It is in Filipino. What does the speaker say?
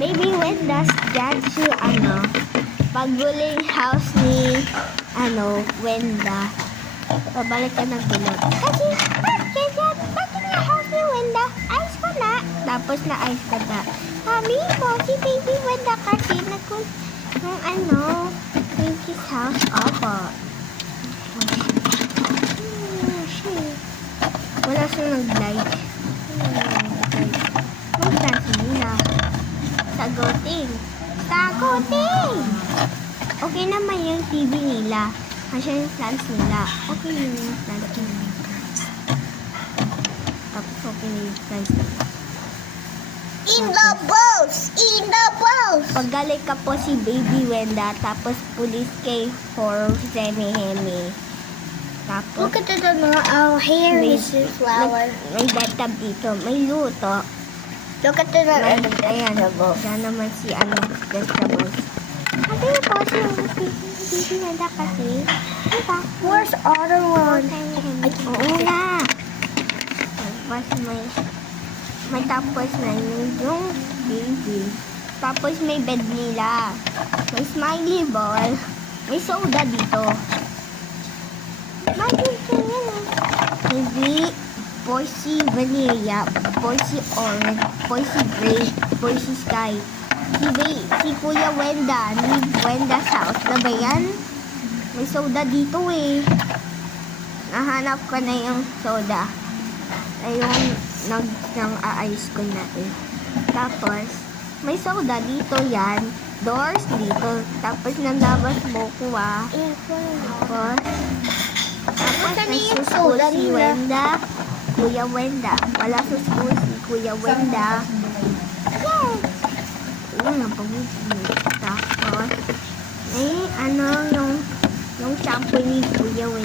Baby Wenda's dyan si pagguling house ni Wenda. Pabalik ka ng gulot. Kasi, bakit yung house ni Wenda? Ayos ko na. Tapos na ayos ka na. Sabi ko, si Baby Wenda kasi Pinky's house. Opo. Wala siyang nag-like. Mag-dance nila. Sagutin. Okay naman yung TV nila. Kasi yung plans nila. Okay yung plans nila. Tapos okay yung plans nila. In the box! Paggaling ka po si Baby Wenda. Tapos police kay for semi-hemi. Tapos Look at the our hair is a flower. may bathtub dito. May luto. Look at the Ayan, dyan naman si vegetables. Sabi po si Wenda kasi. Diba? Where's other one? Ay, oo na. Tapos may tapos na yung baby. Tapos may bed nila. May smiley ball. May soda dito. May Boise Vanilla, Boise Orange, Boise Grape, Boise Sky. Si Kuya Wenda, ni Wenda's house. Na ba yan? May soda dito eh. Nahanap ko na yung soda. Ayun, nang-aayos ko na eh. Tapos, may soda dito yan. Doors dito. Tapos, nalabas mo ko Tapos, may yung susko soda si nila? Wenda. Kuya Wenda. Wala susko si Kuya Wenda. Yes! Napag-ibig. Tapos, may yung shampoo ni Kuya Wenda.